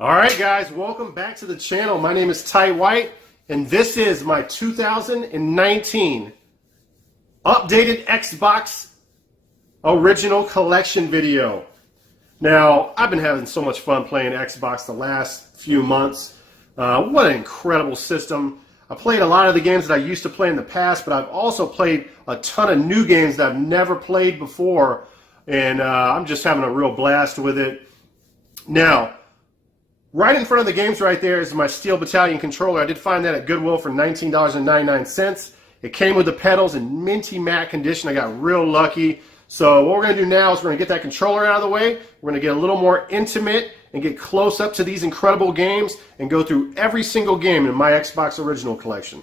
Alright guys, welcome back to the channel. My name is Ty White, and this is my 2019 updated Xbox original collection video. Now, I've been having so much fun playing Xbox the last few months. What an incredible system. I played a lot of the games that I used to play in the past, but I've also played a ton of new games that I've never played before, and I'm just having a real blast with it. Now, right in front of the games right there is my Steel Battalion controller. I did find that at Goodwill for $19.99. It came with the pedals in minty matte condition. I got real lucky. So what we're going to do now is we're going to get that controller out of the way. We're going to get a little more intimate and get close up to these incredible games and go through every single game in my Xbox original collection.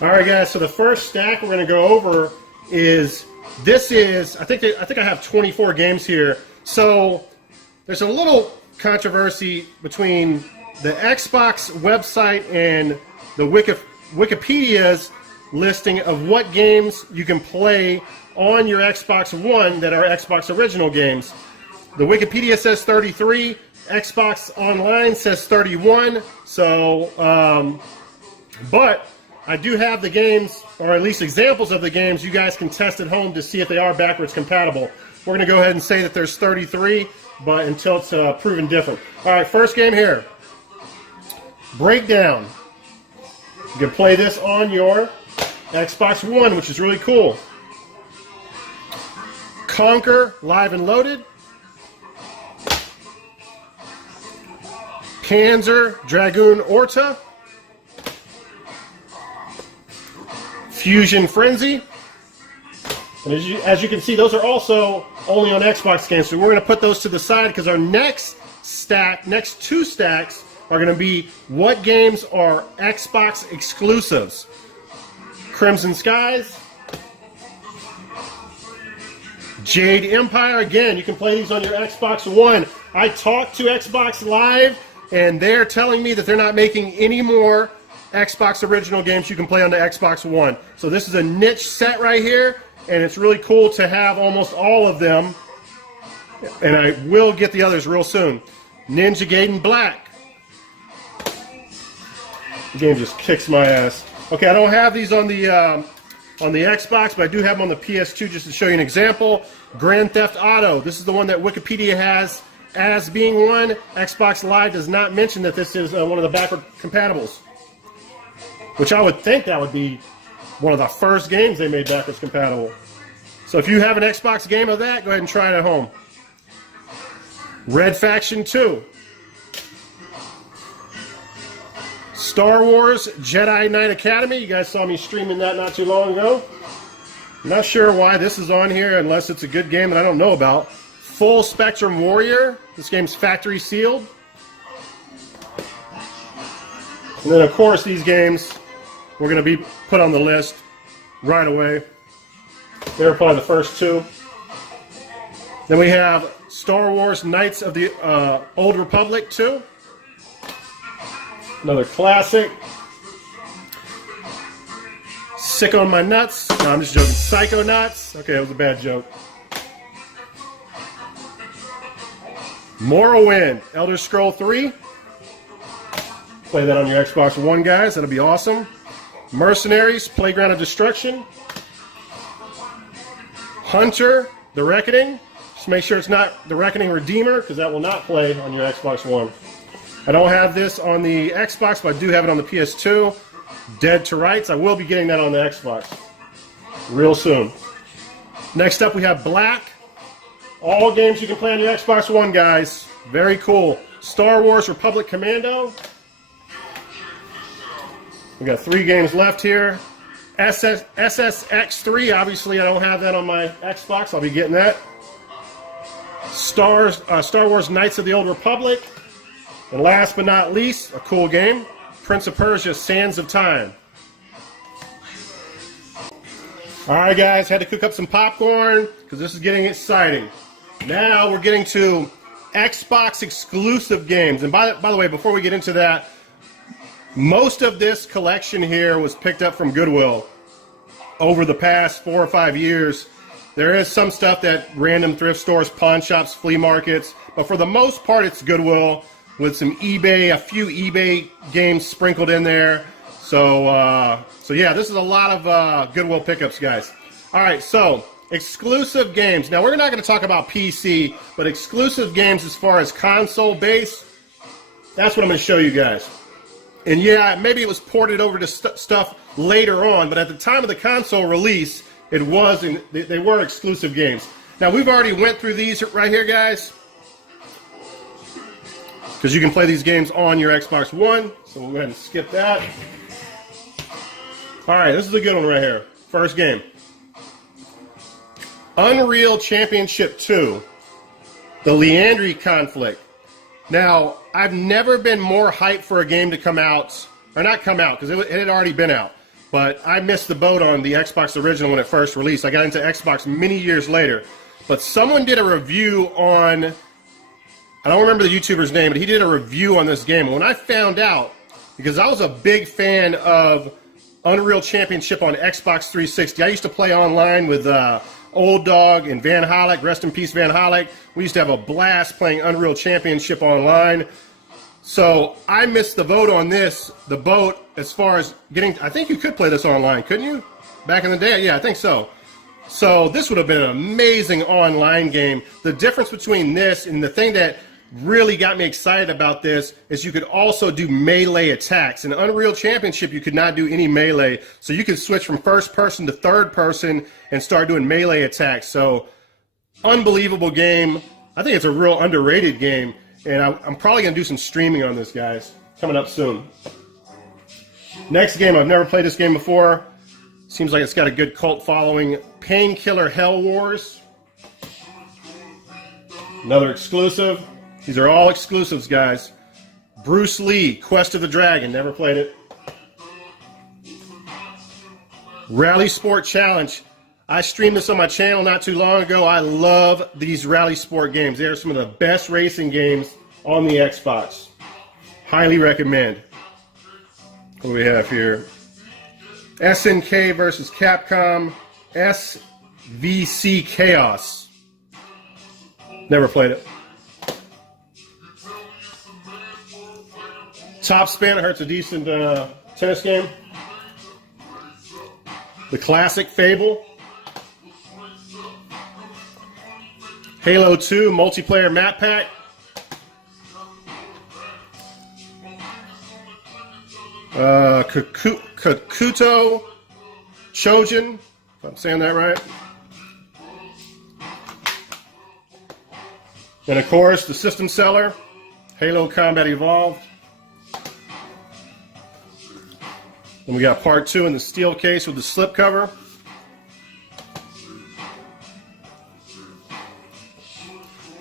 All right, guys. So the first stack we're going to go over is I think I have 24 games here. So there's a little controversy between the Xbox website and the Wikipedia's listing of what games you can play on your Xbox One that are Xbox original games. The Wikipedia says 33. Xbox Online says 31. So, but I do have the games, or at least examples of the games. You guys can test at home to see if they are backwards compatible. We're going to go ahead and say that there's 33, but until it's proven different. All right, first game here. Breakdown. You can play this on your Xbox One, which is really cool. Conquer, live and loaded. Panzer Dragoon Orta. Fusion Frenzy. And as you can see, those are also only on Xbox games. So we're going to put those to the side because our next two stacks are going to be what games are Xbox exclusives. Crimson Skies. Jade Empire. Again, you can play these on your Xbox One. I talked to Xbox Live, and they're telling me that they're not making any more Xbox original games you can play on the Xbox One. So this is a niche set right here, and it's really cool to have almost all of them. And I will get the others real soon. Ninja Gaiden Black. The game just kicks my ass. Okay, I don't have these on the Xbox, but I do have them on the PS2 just to show you an example. Grand Theft Auto. This is the one that Wikipedia has as being one. Xbox Live does not mention that this is one of the backward compatibles, which I would think that would be one of the first games they made backwards compatible. So if you have an Xbox game of that, go ahead and try it at home. Red Faction 2. Star Wars Jedi Knight Academy. You guys saw me streaming that not too long ago. I'm not sure why this is on here unless it's a good game that I don't know about. Full Spectrum Warrior. This game's factory sealed. And then, of course, these games we're going to be put on the list right away. They were probably the first two. Then we have Star Wars Knights of the Old Republic 2. Another classic. Sick on My Nuts. No, I'm just joking. Psychonauts. Okay, that was a bad joke. Morrowind. Elder Scroll 3. Play that on your Xbox One, guys. That'll be awesome. Mercenaries, Playground of Destruction. Hunter, The Reckoning. Just make sure it's not The Reckoning Redeemer, because that will not play on your Xbox One. I don't have this on the Xbox, but I do have it on the PS2. Dead to Rights. I will be getting that on the Xbox. real soon. Next up, we have Black. All games you can play on your Xbox One, guys. Very cool. Star Wars Republic Commando. We got 3 games left here. SSX3, obviously I don't have that on my Xbox. I'll be getting that. Star Wars Knights of the Old Republic. And last but not least, a cool game, Prince of Persia Sands of Time. Alright guys, had to cook up some popcorn because this is getting exciting. Now we're getting to Xbox exclusive games. And by the way, before we get into that, most of this collection here was picked up from Goodwill over the past 4 or 5 years. There is some stuff that random thrift stores, pawn shops, flea markets, but for the most part it's Goodwill with some eBay, a few eBay games sprinkled in there. So yeah, this is a lot of Goodwill pickups, guys. All right, so exclusive games. Now we're not going to talk about PC, but exclusive games as far as console base, that's what I'm going to show you guys. And yeah, maybe it was ported over to stuff later on, but at the time of the console release, it was, they were exclusive games. Now we've already went through these right here, guys, because you can play these games on your Xbox One. So we'll go ahead and skip that. All right, this is a good one right here. First game. Unreal Championship 2, the Leandri Conflict. Now, I've never been more hyped for a game to come out, or not come out, because it had already been out. But I missed the boat on the Xbox original when it first released. I got into Xbox many years later. But someone did a review on, I don't remember the YouTuber's name, but he did a review on this game. And when I found out, because I was a big fan of Unreal Championship on Xbox 360. I used to play online with Old Dog and Van Hollick, rest in peace Van Hollick. We used to have a blast playing Unreal Championship online. So I missed the vote on this, the boat, as far as getting, I think you could play this online, couldn't you? Back in the day? Yeah, I think so. So this would have been an amazing online game. The difference between this and the thing that really got me excited about this is you could also do melee attacks. In Unreal Championship, you could not do any melee. So you could switch from first person to third person and start doing melee attacks. So unbelievable game. I think it's a real underrated game. And I'm probably going to do some streaming on this, guys. Coming up soon. Next game, I've never played this game before. Seems like it's got a good cult following. Painkiller Hell Wars. Another exclusive. These are all exclusives, guys. Bruce Lee, Quest of the Dragon. Never played it. Rally Sport Challenge. I streamed this on my channel not too long ago. I love these Rally Sport games. They are some of the best racing games on the Xbox. Highly recommend. What do we have here? SNK versus Capcom. SVC Chaos. Never played it. Top Spin. I heard it's a decent tennis game. The classic Fable. Halo 2 multiplayer map pack. Kakuto Chojin, if I'm saying that right. And of course, the system seller, Halo Combat Evolved. And we got part 2 in the steel case with the slipcover.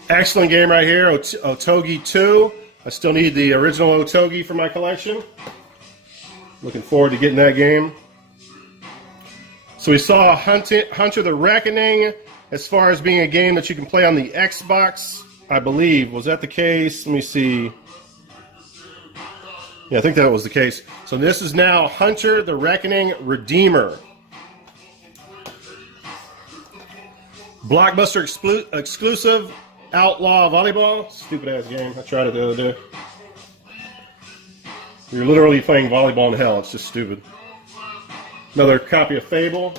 Excellent game right here, Otogi 2. I still need the original Otogi for my collection. Looking forward to getting that game. So we saw Hunter the Reckoning as far as being a game that you can play on the Xbox, I believe. Was that the case? Let me see. Yeah, I think that was the case. So this is now Hunter the Reckoning Redeemer. Blockbuster exclusive Outlaw Volleyball. Stupid ass game. I tried it the other day. You're literally playing volleyball in hell. It's just stupid. Another copy of Fable.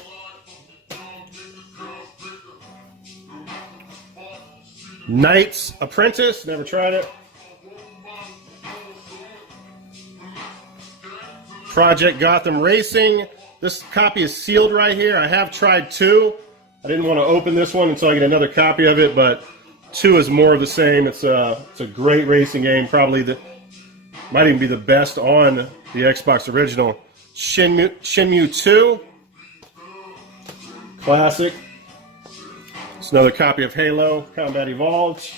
Knight's Apprentice. Never tried it. Project Gotham Racing. This copy is sealed right here. I have tried 2. I didn't want to open this one until I get another copy of it, but 2 is more of the same. It's a great racing game. Probably might even be the best on the Xbox original. Shenmue 2. Classic. It's another copy of Halo Combat Evolved.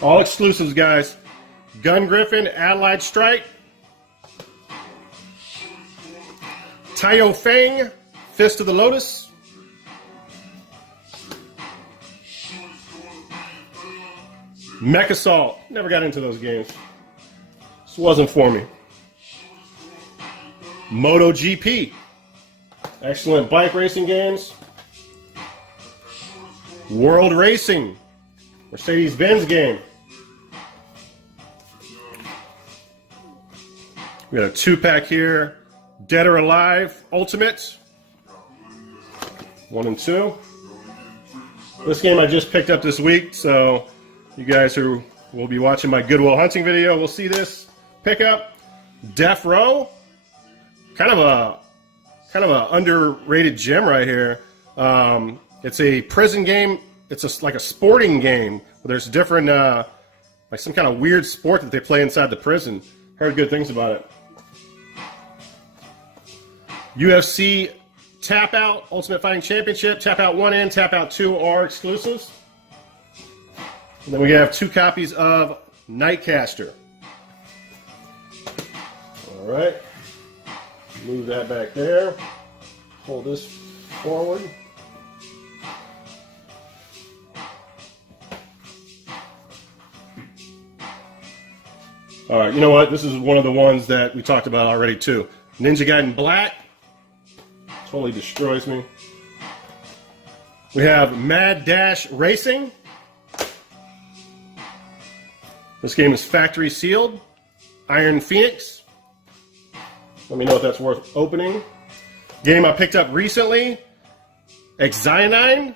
All exclusives, guys. Gun Griffin, Allied Strike. Taio Feng, Fist of the Lotus. Mech Assault. Never got into those games. This wasn't for me. MotoGP. Excellent bike racing games. World Racing. Mercedes-Benz game. We got a 2-pack here. Dead or Alive Ultimate. 1 and 2. This game I just picked up this week, so you guys who will be watching my Goodwill hunting video will see this pickup. Death Row. Kind of a underrated gem right here. It's a prison game. It's like a sporting game where there's different, like some kind of weird sport that they play inside the prison. Heard good things about it. UFC Tap Out Ultimate Fighting Championship. Tap Out 1 and Tap Out 2 are exclusives. And then we have 2 copies of Nightcaster. All right. Move that back there. Hold this forward. All right, you know what? This is one of the ones that we talked about already too. Ninja Gaiden Black. Totally destroys me. We have Mad Dash Racing. This game is factory sealed. Iron Phoenix. Let me know if that's worth opening. Game I picked up recently. Exionine.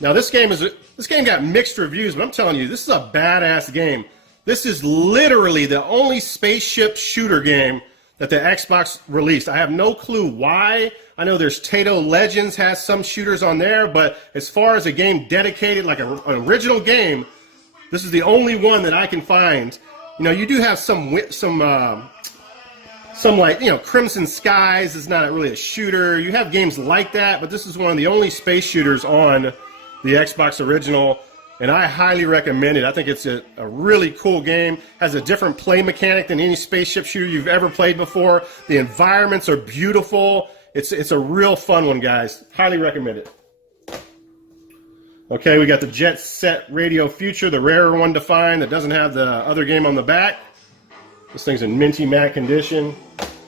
Now this game got mixed reviews, but I'm telling you, this is a badass game. This is literally the only spaceship shooter game that the Xbox released. I have no clue why. I know there's Tato Legends has some shooters on there, but as far as a game dedicated, like an original game, this is the only one that I can find. You know, you do have some like, you know, Crimson Skies is not really a shooter. You have games like that, but this is one of the only space shooters on the Xbox original, and I highly recommend it. I think it's a really cool game. Has a different play mechanic than any spaceship shooter you've ever played before. The environments are beautiful. It's a real fun one, guys. Highly recommend it. Okay, we got the Jet Set Radio Future, the rarer one to find that doesn't have the other game on the back. This thing's in minty matte condition.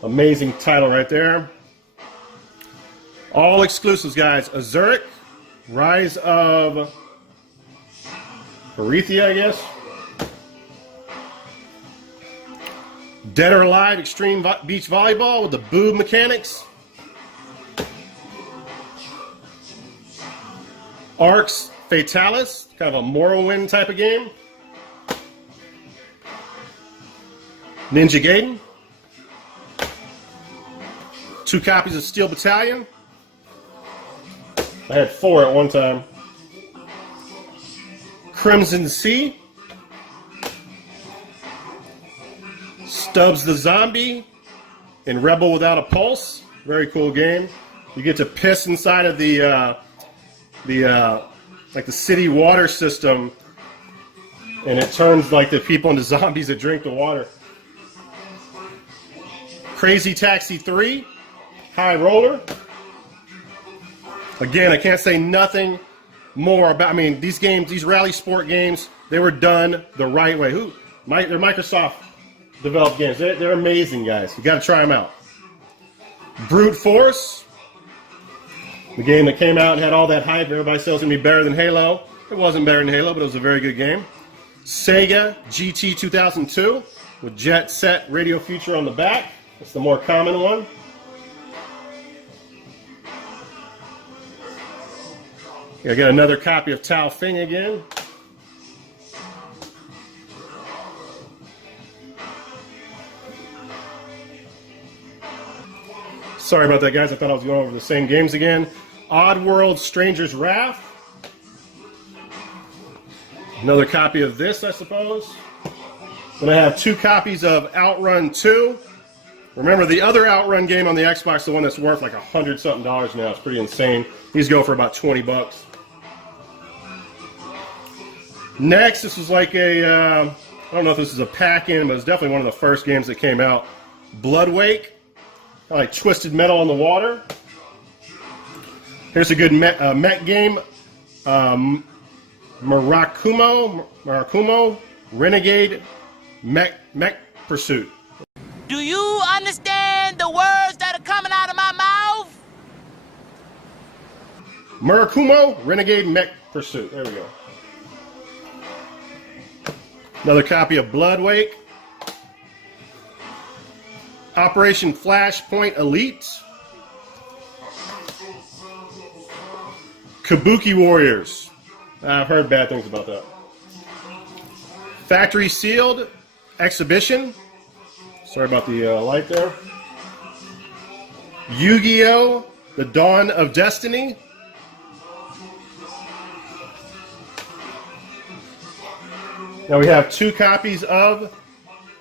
Amazing title right there. All exclusives, guys. Azuric, Rise of Arethia, I guess. Dead or Alive Extreme Beach Volleyball with the boob mechanics. Arx Fatalis, kind of a Morrowind type of game. Ninja Gaiden. 2 copies of Steel Battalion. I had 4 at one time. Crimson Sea. Stubbs the Zombie in Rebel Without a Pulse. Very cool game. You get to piss inside of the city water system, and it turns like the people into zombies that drink the water. Crazy Taxi 3, High Roller. Again, I can't say nothing more about, I mean, these games, these rally sport games, they were done the right way. They're Microsoft developed games. They're amazing, guys. You got to try them out. Brute Force, the game that came out and had all that hype. Everybody says it's going to be better than Halo. It wasn't better than Halo, but it was a very good game. Sega GT 2002 with Jet Set Radio Future on the back. That's the more common one. I got another copy of Tao Feng again. Sorry about that, guys. I thought I was going over the same games again. Oddworld Stranger's Wrath. Another copy of this, I suppose. Then I have 2 copies of Outrun 2. Remember, the other Outrun game on the Xbox, the one that's worth like $100-something now. It's pretty insane. These go for about 20 bucks. Next, this is like a, I don't know if this is a pack-in, but it's definitely one of the first games that came out. Bloodwake, like Twisted Metal on the water. Here's a good mech game. Murakumo Renegade Mech Pursuit. Do you understand the words that are coming out of my mouth? Murakumo Renegade Mech Pursuit. There we go. Another copy of Bloodwake. Operation Flashpoint Elite. Kabuki Warriors. I've heard bad things about that. Factory Sealed Exhibition. Sorry about the light there. Yu-Gi-Oh! The Dawn of Destiny. Now we have 2 copies of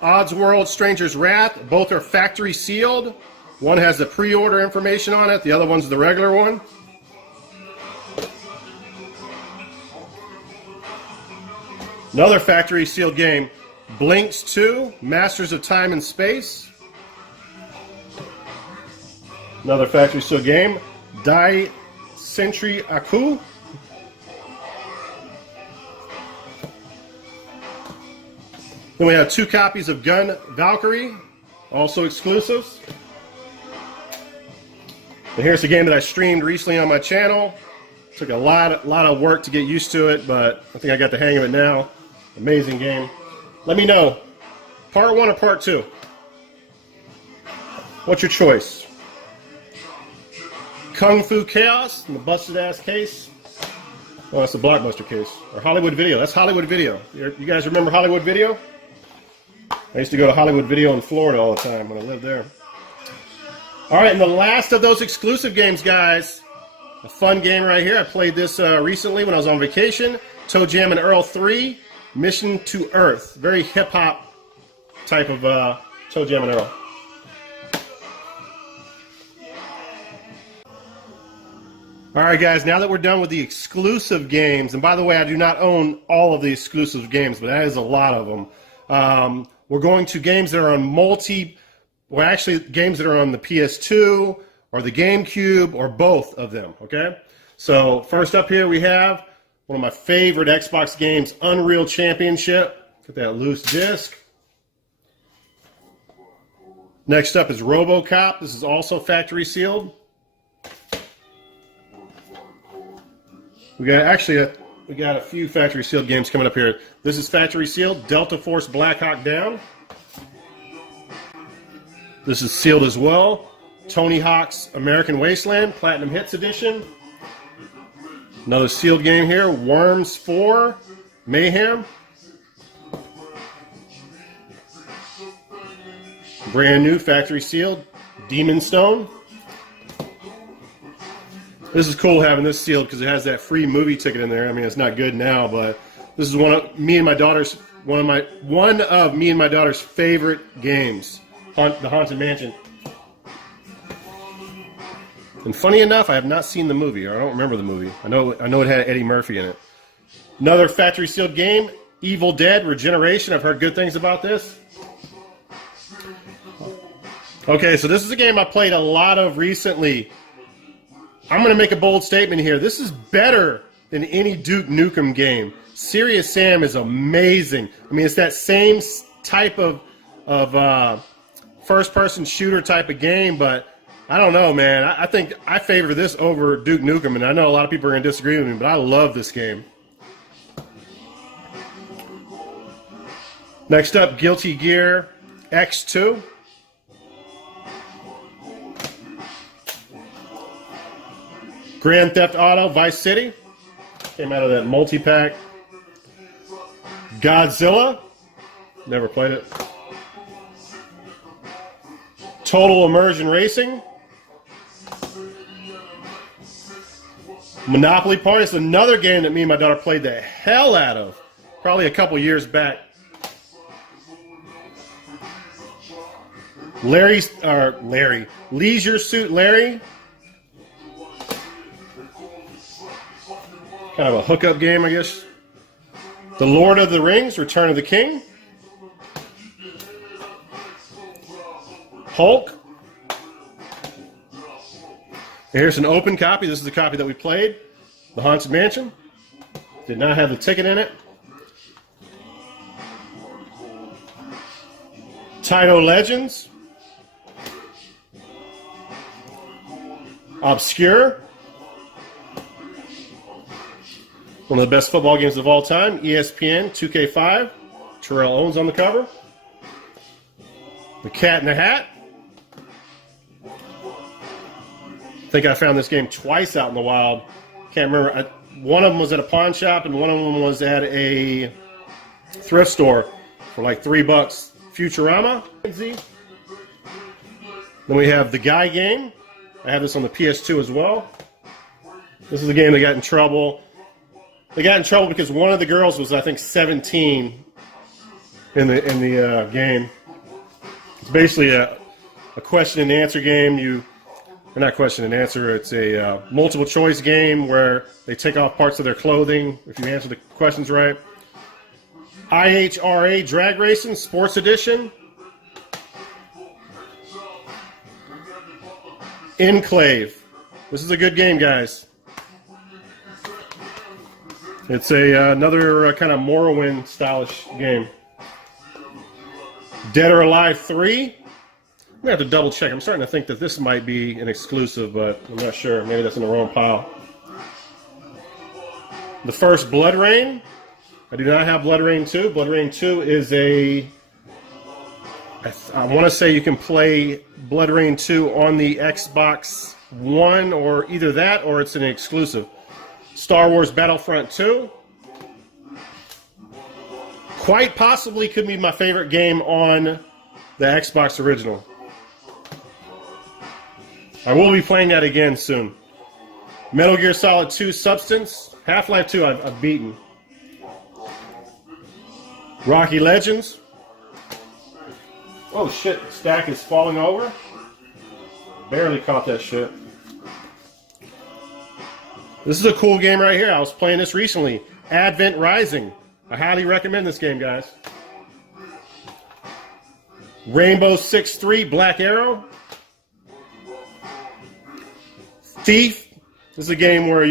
Oddworld Stranger's Wrath. Both are factory sealed. One has the pre-order information on it. The other one's the regular one. Another factory sealed game. Blinks 2, Masters of Time and Space. Another factory sealed game. Dai Sentry Aku. Then we have 2 copies of Gun Valkyrie, also exclusives. And here's a game that I streamed recently on my channel. Took a lot of work to get used to it, but I think I got the hang of it now. Amazing game. Let me know, part 1 or part 2? What's your choice? Kung Fu Chaos in the busted ass case. Oh, that's the Blockbuster case. Or Hollywood Video. That's Hollywood Video. You guys remember Hollywood Video? I used to go to Hollywood Video in Florida all the time when I lived there. All right, and the last of those exclusive games, guys. A fun game right here. I played this recently when I was on vacation. Toe Jam and Earl 3, Mission to Earth. Very hip-hop type of Toe Jam and Earl. All right, guys, now that we're done with the exclusive games, and by the way, I do not own all of the exclusive games, but that is a lot of them. We're going to games that are on actually games that are on the PS2 or the GameCube or both of them, okay? So first up here we have one of my favorite Xbox games, Unreal Championship. Get that loose disc. Next up is RoboCop. This is also factory sealed. We got a few factory sealed games coming up here. This is factory sealed, Delta Force Black Hawk Down. This is sealed as well. Tony Hawk's American Wasteland, Platinum Hits Edition. Another sealed game here, Worms 4, Mayhem. Brand new factory sealed, Demon Stone. This is cool having this sealed because it has that free movie ticket in there. I mean, it's not good now, but this is one of me and my daughter's favorite games, The Haunted Mansion. And funny enough, I have not seen the movie, or I don't remember the movie. I know it had Eddie Murphy in it. Another factory sealed game, Evil Dead Regeneration. I've heard good things about this. Okay, so this is a game I played a lot of recently. I'm going to make a bold statement here. This is better than any Duke Nukem game. Serious Sam is amazing. I mean, it's that same type of first-person shooter type of game, but I don't know, man. I think I favor this over Duke Nukem, and I know a lot of people are going to disagree with me, but I love this game. Next up, Guilty Gear X2. Grand Theft Auto Vice City. Came out of that multi-pack. Godzilla. Never played it. Total Immersion Racing. Monopoly Party is another game that me and my daughter played the hell out of, probably a couple years back. Leisure Suit Larry. Kind of a hookup game, I guess. The Lord of the Rings, Return of the King. Hulk. Here's an open copy. This is the copy that we played. The Haunted Mansion. Did not have the ticket in it. XMen Legends. Obscure. One of the best football games of all time. ESPN 2K5. Terrell Owens on the cover. The Cat in the Hat. I think I found this game twice out in the wild. Can't remember. One of them was at a pawn shop, and one of them was at a thrift store for like $3. Futurama. Then we have the Guy game. I have this on the PS2 as well. This is a game that got in trouble. They got in trouble because one of the girls was, I think, 17 in the game. It's basically a question and answer game. Or not question and answer. It's a multiple choice game where they take off parts of their clothing if you answer the questions right. IHRA Drag Racing Sports Edition. Enclave. This is a good game, guys. It's another kind of Morrowind stylish game. Dead or Alive 3. I'm going to have to double check. I'm starting to think that this might be an exclusive, but I'm not sure. Maybe that's in the wrong pile. The first Blood Rain. I do not have Blood Rain 2. Blood Rain 2 is I want to say you can play Blood Rain 2 on the Xbox One, or either that or it's an exclusive. Star Wars Battlefront 2. Quite possibly could be my favorite game on the Xbox original. I will be playing that again soon. Metal Gear Solid 2 Substance. Half-Life 2 I've beaten. Rocky Legends. Oh shit, the stack is falling over. Barely caught that shit. This is a cool game right here. I was playing this recently. Advent Rising. I highly recommend this game, guys. Rainbow Six 3 Black Arrow. Thief. This is a game where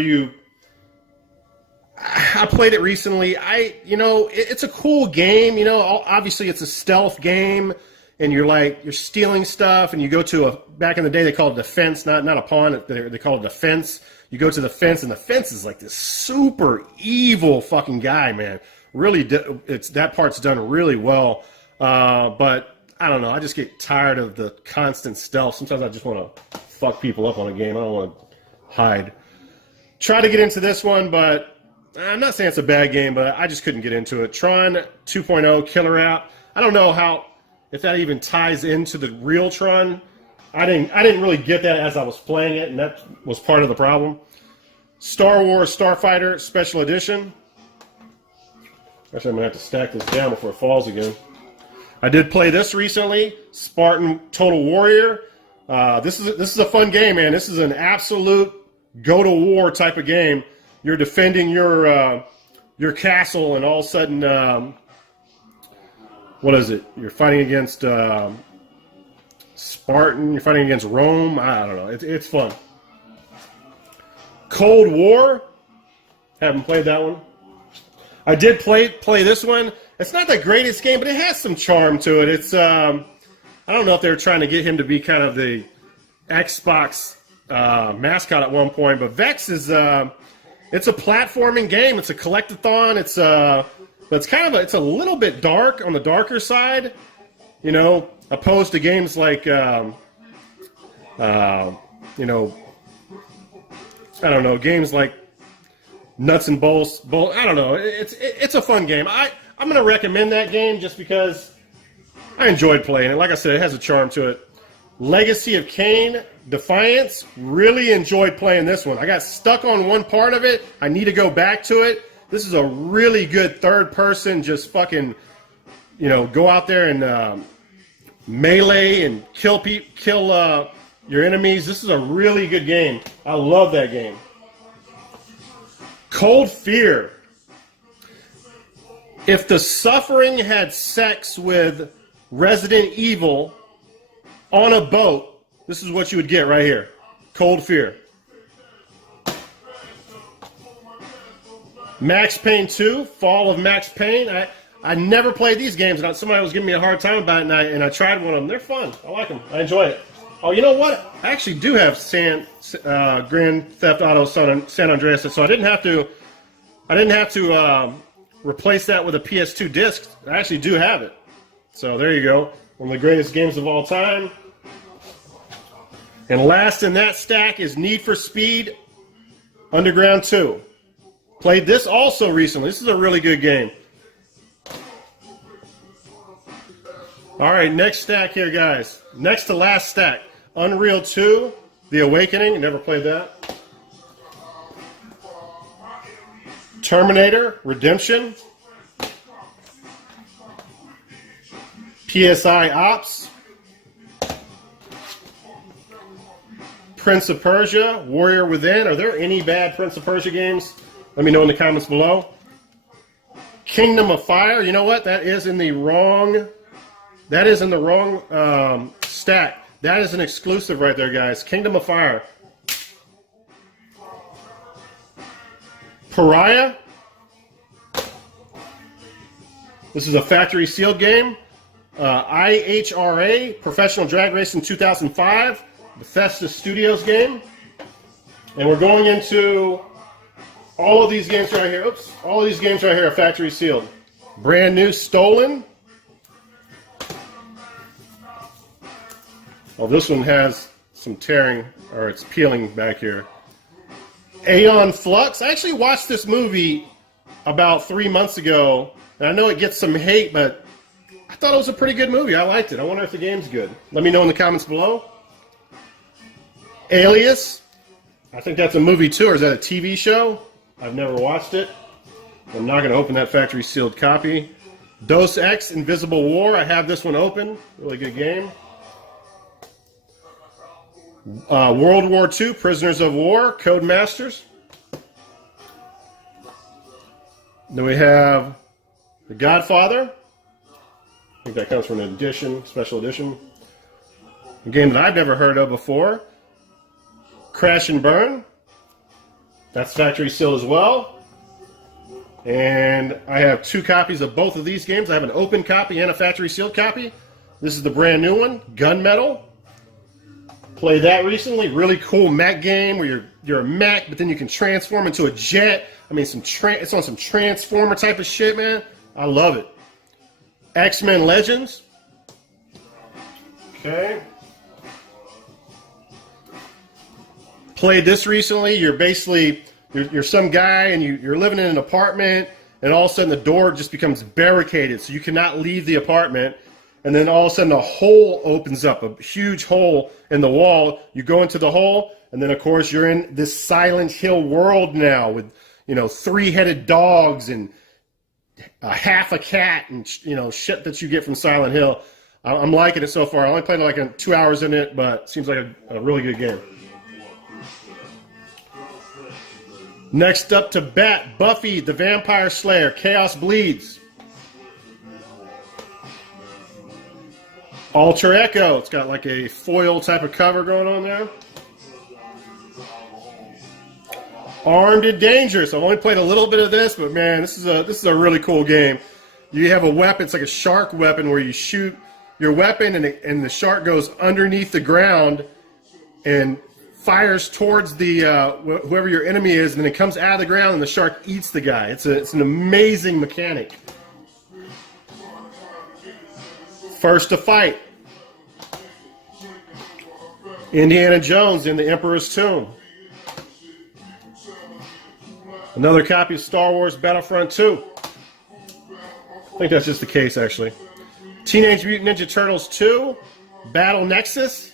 I played it recently. It's a cool game. Obviously it's a stealth game, and you're stealing stuff, and you go to back in the day they called it a fence, not a pawn. They called it a fence. You go to the fence, and the fence is like this super evil fucking guy, man. Really, that part's done really well. But I don't know. I just get tired of the constant stealth. Sometimes I just want to fuck people up on a game. I don't want to hide. Try to get into this one, but I'm not saying it's a bad game, but I just couldn't get into it. Tron 2.0 Killer App. I don't know if that even ties into the real Tron. I didn't really get that as I was playing it, and that was part of the problem. Star Wars Starfighter Special Edition. Actually, I'm going to have to stack this down before it falls again. I did play this recently, Spartan Total Warrior. This is a fun game, man. This is an absolute go-to-war type of game. You're defending your castle, and all of a sudden, what is it? You're fighting against Spartan. You're fighting against Rome. I don't know. It's fun. Cold War. Haven't played that one. I did play this one. It's not the greatest game, but it has some charm to it. It's I don't know if they were trying to get him to be kind of the Xbox mascot at one point, but Vex is it's a platforming game. It's a collectathon. But it's a little bit dark, on the darker side, opposed to games like I don't know, games like Nuts and Bolts. I don't know. It's a fun game. I'm going to recommend that game just because I enjoyed playing it. Like I said, it has a charm to it. Legacy of Kain, Defiance. Really enjoyed playing this one. I got stuck on one part of it. I need to go back to it. This is a really good third person, just fucking, go out there and melee and kill your enemies. This is a really good game. I love that game. Cold Fear. If the Suffering had sex with Resident Evil on a boat, this is what you would get right here. Cold Fear. Max Payne 2, Fall of Max Payne. I never played these games, and somebody was giving me a hard time about it, and I tried one of them. They're fun. I like them. I enjoy it. Oh, you know what? I actually do have Grand Theft Auto San Andreas, so I didn't have to replace that with a PS2 disc. I actually do have it. So there you go. One of the greatest games of all time. And last in that stack is Need for Speed Underground 2. Played this also recently. This is a really good game. All right, next stack here, guys. Next to last stack. Unreal 2, The Awakening. Never played that. Terminator, Redemption. PSI Ops. Prince of Persia, Warrior Within. Are there any bad Prince of Persia games? Let me know in the comments below. Kingdom of Fire. You know what? That is in the wrong stack. That is an exclusive right there, guys. Kingdom of Fire. Pariah. This is a factory sealed game. IHRA, Professional Drag Racing 2005. Bethesda Studios game. And we're going into all of these games right here. Oops. All of these games right here are factory sealed. Brand new Stolen. Oh, this one has some tearing, or it's peeling back here. Aeon Flux. I actually watched this movie about 3 months ago, and I know it gets some hate, but I thought it was a pretty good movie. I liked it. I wonder if the game's good. Let me know in the comments below. Alias. I think that's a movie too, or is that a TV show? I've never watched it. I'm not going to open that factory sealed copy. Dos Ex Invisible War. I have this one open. Really good game. World War II, Prisoners of War, Codemasters. Then we have The Godfather. I think that comes from an edition, special edition. A game that I've never heard of before. Crash and Burn. That's factory sealed as well. And I have 2 copies of both of these games. I have an open copy and a factory sealed copy. This is the brand new one, Gunmetal. Played that recently. Really cool mech game where you're a mech, but then you can transform into a jet. I mean, it's on some Transformer type of shit, man. I love it. XMen Legends. Okay. Played this recently. You're some guy and you're living in an apartment, and all of a sudden the door just becomes barricaded, so you cannot leave the apartment. And then all of a sudden a hole opens up, a huge hole in the wall. You go into the hole, and then of course you're in this Silent Hill world now with 3-headed dogs and half a cat and shit that you get from Silent Hill. I'm liking it so far. I only played like 2 hours in it, but it seems like a really good game. Next up to bat, Buffy the Vampire Slayer, Chaos Bleeds. Alter Echo, it's got like a foil type of cover going on there. Armed and Dangerous. I've only played a little bit of this, but man, this is a really cool game. You have a weapon, it's like a shark weapon where you shoot your weapon and the shark goes underneath the ground and fires towards the whoever your enemy is, and then it comes out of the ground and the shark eats the guy. It's an amazing mechanic. First to Fight. Indiana Jones in the Emperor's Tomb. Another copy of Star Wars Battlefront 2. I think that's just the case, actually. Teenage Mutant Ninja Turtles 2. Battle Nexus.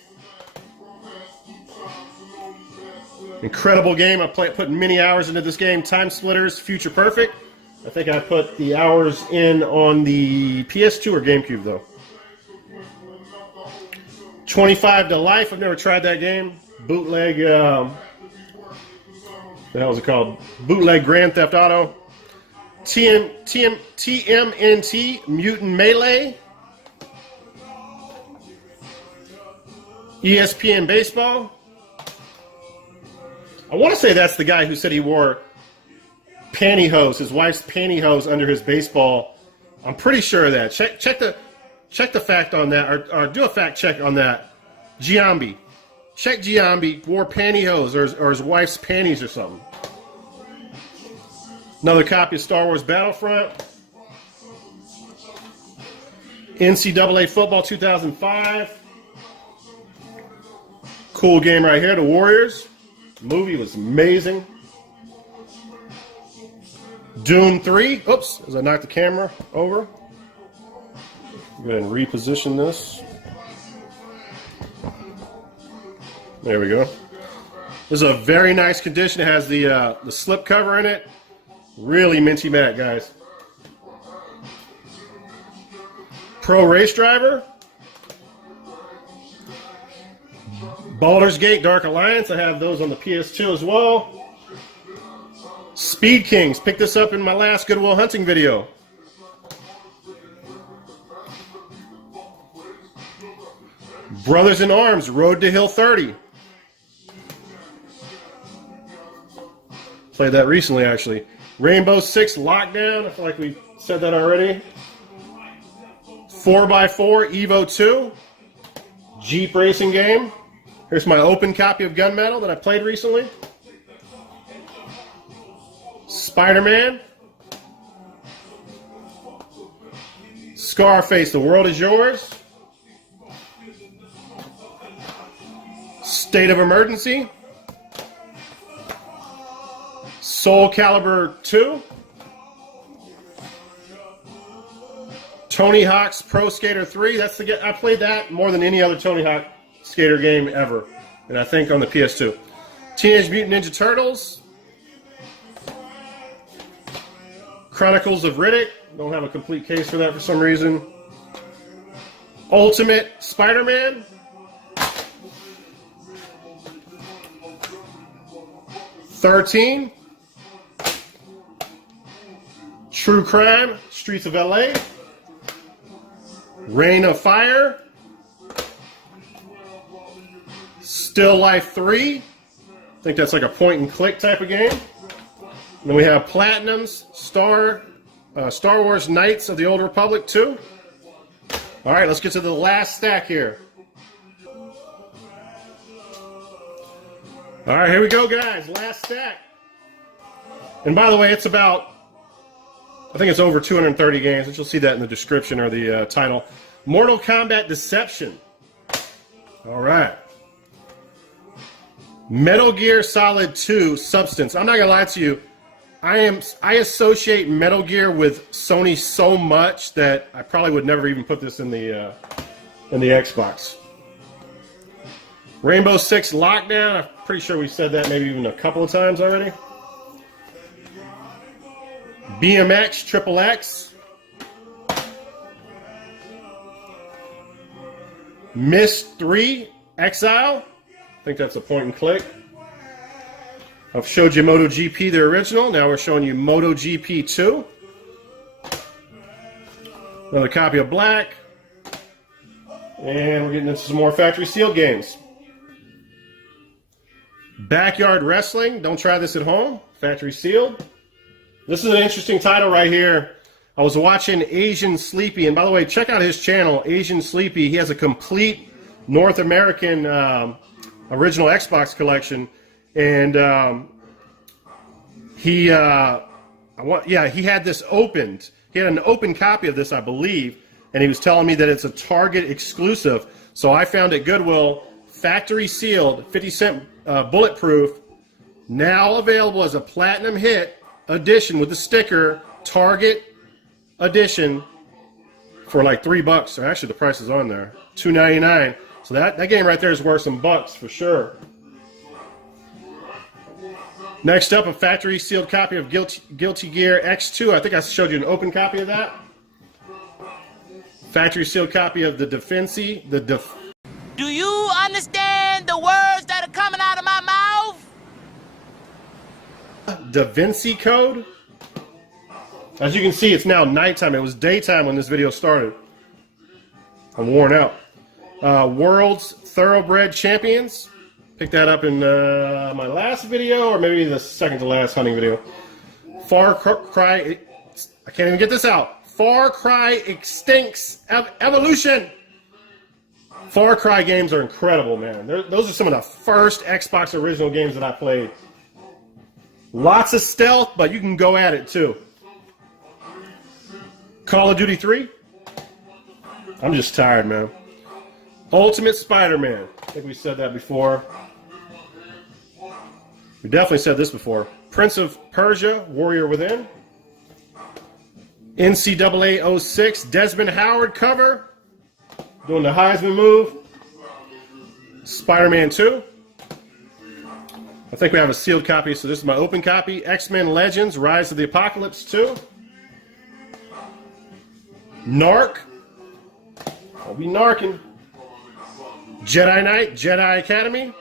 Incredible game. I put many hours into this game. Time Splitters, Future Perfect. I think I put the hours in on the PS2 or GameCube, though. 25 to Life. I've never tried that game. Bootleg, what the hell is it called? Bootleg Grand Theft Auto. TMNT, Mutant Melee. ESPN Baseball. I want to say that's the guy who said he wore pantyhose, his wife's pantyhose under his baseball. I'm pretty sure of that. Check the fact on that, or do a fact check on that. Giambi. Check Giambi wore pantyhose or his wife's panties or something. Another copy of Star Wars Battlefront. NCAA Football 2005. Cool game right here, The Warriors. The movie was amazing. Dune 3. Oops, as I knocked the camera over. Go ahead and reposition this. There we go. This is a very nice condition. It has the slip cover in it. Really minty matte, guys. Pro Race Driver. Baldur's Gate Dark Alliance. I have those on the PS2 as well. Speed Kings. Picked this up in my last Goodwill hunting video. Brothers in Arms. Road to Hill 30. Played that recently, actually. Rainbow Six Lockdown. I feel like we said that already. 4x4 Evo 2. Jeep racing game. Here's my open copy of Gunmetal that I played recently. SpiderMan. Scarface, The World Is Yours. State of Emergency. Soul Calibur 2. Tony Hawk's Pro Skater 3. That's I played that more than any other Tony Hawk skater game ever, and I think on the PS2. Teenage Mutant Ninja Turtles. Chronicles of Riddick. Don't have a complete case for that for some reason. Ultimate Spider-Man. '13. True Crime, Streets of LA. Reign of Fire. Still Life 3. I think that's like a point and click type of game. And then we have Platinum's Star Wars Knights of the Old Republic 2. All right, let's get to the last stack here. All right, here we go, guys. Last stack. And by the way, it's about, I think it's over 230 games, and you'll see that in the description or the title. Mortal Kombat Deception. All right. Metal Gear Solid 2 Substance. I'm not going to lie to you. I associate Metal Gear with Sony so much that I probably would never even put this in the Xbox. Rainbow Six Lockdown. I'm pretty sure we said that maybe even a couple of times already. BMX Triple X. Myst 3 Exile. I think that's a point and click. I've showed you MotoGP, the original. Now we're showing you MotoGP 2. Another copy of Black. And we're getting into some more factory sealed games. Backyard Wrestling. Don't try this at home. Factory sealed. This is an interesting title right here. I was watching Asian Sleepy. And by the way, check out his channel, Asian Sleepy. He has a complete North American original Xbox collection. And he had this opened. He had an open copy of this, I believe. And he was telling me that it's a Target exclusive. So I found at Goodwill, factory sealed, 50-cent bulletproof, now available as a platinum hit edition with the sticker, Target edition, for like $3. So actually the price is on there, $2.99. So that game right there is worth some bucks for sure. Next up, a factory sealed copy of Guilty Gear X2. I think I showed you an open copy of that. Factory sealed copy of the Vinci. Do you understand the words that are coming out of my mouth? Da Vinci Code. As you can see, it's now nighttime. It was daytime when this video started. I'm worn out. World's Thoroughbred Champions. Picked that up in my last video, or maybe the second to last hunting video. Far Cry, I can't even get this out. Far Cry Extincts Evolution. Far Cry games are incredible, man. Those are some of the first Xbox original games that I played. Lots of stealth, but you can go at it too. Call of Duty 3. I'm just tired, man. Ultimate SpiderMan. I think we said that before. We definitely said this before. Prince of Persia, Warrior Within. NCAA 06, Desmond Howard cover. Doing the Heisman move. Spider-Man 2. I think we have a sealed copy, so this is my open copy. XMen Legends, Rise of the Apocalypse 2. Narc. I'll be narking. Jedi Knight, Jedi Academy.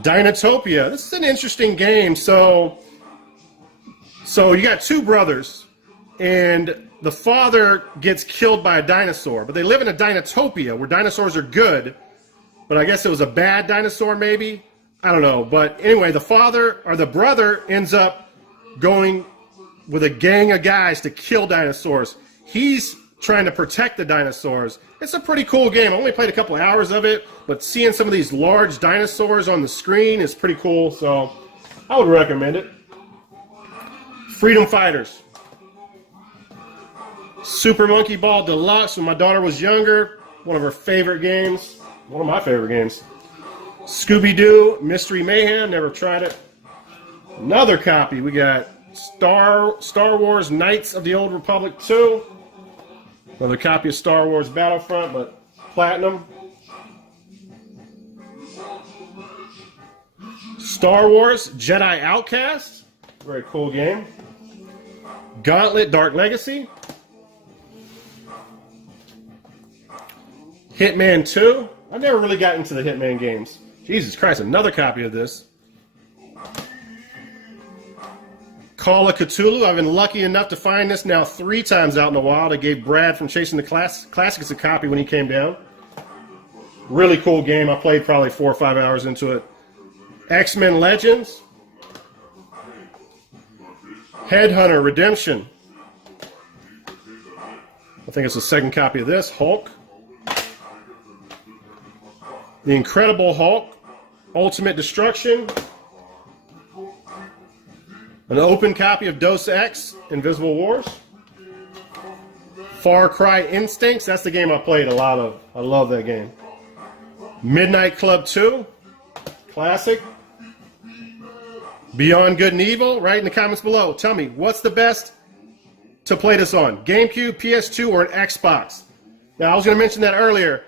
Dinotopia. This is an interesting game. So you got two brothers, and the father gets killed by a dinosaur, but they live in a dinotopia where dinosaurs are good, but I guess it was a bad dinosaur maybe. I don't know. But anyway, the father or the brother ends up going with a gang of guys to kill dinosaurs. He's trying to protect the dinosaurs. It's a pretty cool game. I only played a couple hours of it, but seeing some of these large dinosaurs on the screen is pretty cool, so I would recommend it. Freedom Fighters. Super Monkey Ball Deluxe when my daughter was younger. One of her favorite games. One of my favorite games. Scooby-Doo Mystery Mayhem. Never tried it. Another copy. We got Star Wars Knights of the Old Republic 2. Another copy of Star Wars Battlefront, but platinum. Star Wars Jedi Outcast. Very cool game. Gauntlet Dark Legacy. Hitman 2. I've never really gotten into the Hitman games. Jesus Christ, another copy of this. Call of Cthulhu. I've been lucky enough to find this now 3 times out in the wild. I gave Brad from Chasing the Classics a copy when he came down. Really cool game. I played probably 4 or 5 hours into it. XMen Legends. Headhunter Redemption. I think it's the second copy of this. Hulk. The Incredible Hulk. Ultimate Destruction. An open copy of Dos Ex, Invisible Wars. Far Cry Instincts, that's the game I played a lot of. I love that game. Midnight Club 2, classic. Beyond Good and Evil, write in the comments below. Tell me, what's the best to play this on? GameCube, PS2, or an Xbox? Now, I was going to mention that earlier.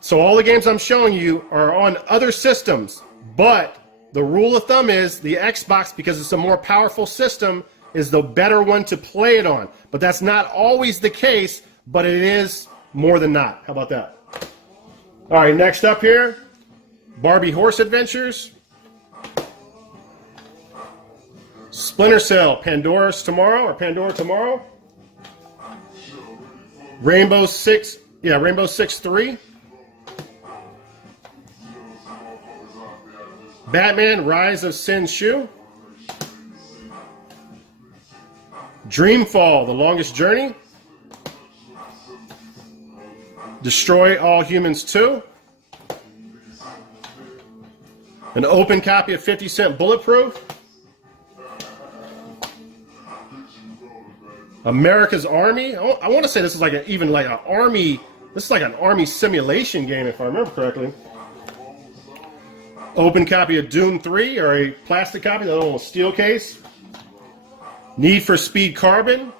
So all the games I'm showing you are on other systems, but the rule of thumb is the Xbox, because it's a more powerful system, is the better one to play it on. But that's not always the case, but it is more than not. How about that? All right, next up here, Barbie Horse Adventures. Splinter Cell, Pandora Tomorrow. Rainbow Six 3. Batman, Rise of Sin Shu. Dreamfall, The Longest Journey. Destroy All Humans 2. An open copy of 50 Cent Bulletproof. America's Army. I want to say this is like even like an army. This is like an army simulation game, if I remember correctly. Open copy of Doom 3, or a plastic copy, that little steel case. Need for Speed Carbon.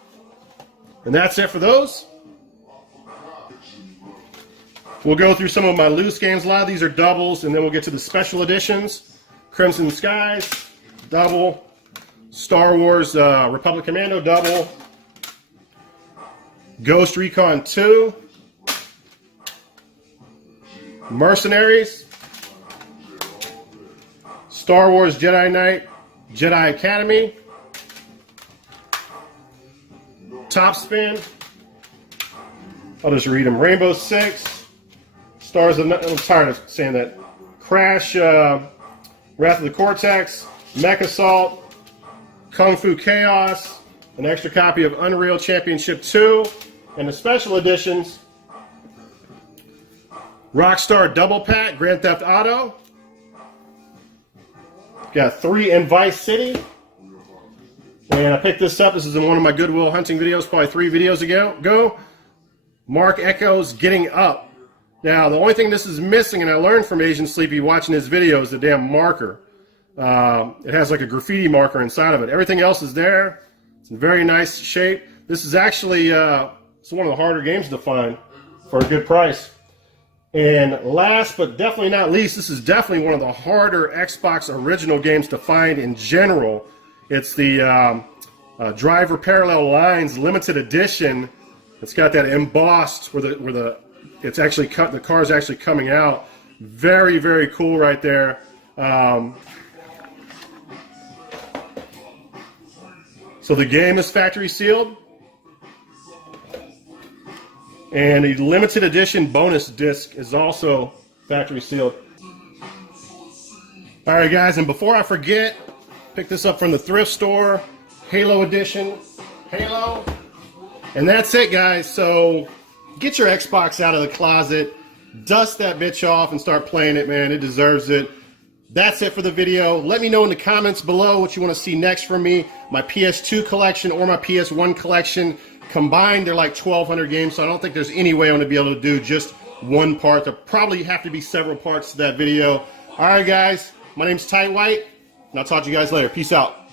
And that's it for those. We'll go through some of my loose games. A lot of these are doubles, and then we'll get to the special editions. Crimson Skies, double. Star Wars Republic Commando, double. Ghost Recon 2. Mercenaries. Star Wars Jedi Knight, Jedi Academy. Top Spin. I'll just read them. Rainbow Six. Stars of... I'm tired of saying that. Crash, Wrath of the Cortex. Mech Assault. Kung Fu Chaos. An extra copy of Unreal Championship 2. And the special editions. Rockstar Double Pack, Grand Theft Auto. Got 3 in Vice City. And I picked this up. This is in one of my Goodwill hunting videos, probably 3 videos ago. Mark Echo's Getting Up. Now, the only thing this is missing, and I learned from Asian Sleepy watching his video, is the damn marker. It has like a graffiti marker inside of it. Everything else is there. It's in very nice shape. This is actually it's one of the harder games to find for a good price. And last but definitely not least, this is definitely one of the harder Xbox original games to find in general. It's the Driver Parallel Lines Limited Edition. It's got that embossed where it's actually cut. The car is actually coming out. Very, very cool right there. So the game is factory sealed. And the limited edition bonus disc is also factory sealed. All right, guys, and before I forget, pick this up from the thrift store, Halo edition, Halo. And that's it, guys. So get your Xbox out of the closet, dust that bitch off, and start playing it, man. It deserves it. That's it for the video. Let me know in the comments below what you want to see next from me. My PS2 collection or my PS1 collection. Combined, they're like 1,200 games, so I don't think there's any way I'm going to be able to do just one part. There'll probably have to be several parts to that video. All right, guys. My name's Ty White, and I'll talk to you guys later. Peace out.